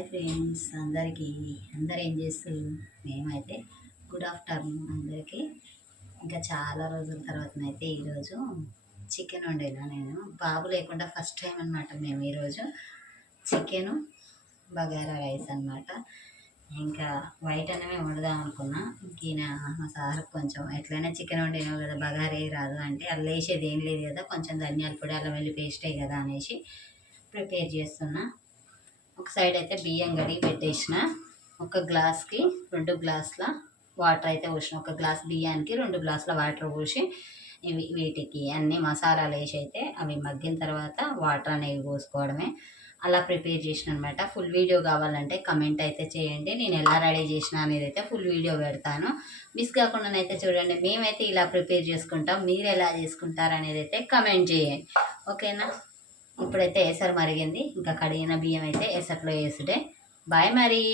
Hi friends, అందరు ఏం చేస్తారు? మేమైతే గుడ్ ఆఫ్టర్నూన్ అందరికీ. ఇంకా చాలా రోజుల తర్వాతనైతే ఈరోజు చికెన్ వండినా. నేను బాబు లేకుండా ఫస్ట్ టైం అనమాట మేము ఈరోజు చికెను బగారా రైస్ అనమాట. ఇంకా వైట్ అన్నమే వండుదాం అనుకున్నా. ఈయన మా సార్ కొంచెం ఎట్లయినా చికెన్ వండినావు కదా, బగారే రాదు అంటే అల్ల వేసేది ఏం లేదు కదా, కొంచెం ధనియాల పొడి అల్లం వెల్లి పేస్టే కదా అనేసి ప్రిపేర్ చేస్తున్నా. ఒక సైడ్ అయితే బియ్యం కడిగి పెట్టేసిన. ఒక గ్లాస్కి 2 గ్లాసుల వాటర్ అయితే పోసిన. ఒక గ్లాస్ బియ్యానికి 2 గ్లాసుల వాటర్ పోసి వీటికి అన్ని మసాలాలు వేసి అయితే అవి మగ్గిన తర్వాత వాటర్ అనేవి పోసుకోవడమే. అలా ప్రిపేర్ చేసిన అనమాట. ఫుల్ వీడియో కావాలంటే కమెంట్ అయితే చేయండి. నేను ఎలా రెడీ చేసిన అనేది అయితే ఫుల్ వీడియో పెడతాను. మిస్ కాకుండానైతే చూడండి. మేమైతే ఇలా ప్రిపేర్ చేసుకుంటాం, మీరు ఎలా చేసుకుంటారు అనేది అయితే కమెంట్ చేయండి, ఓకేనా? ఇప్పుడైతే ఎసరు మరిగింది. ఇంకా కడిగిన బియ్యం అయితే ఎసట్లో వేసుడే. బాయ్ మరి.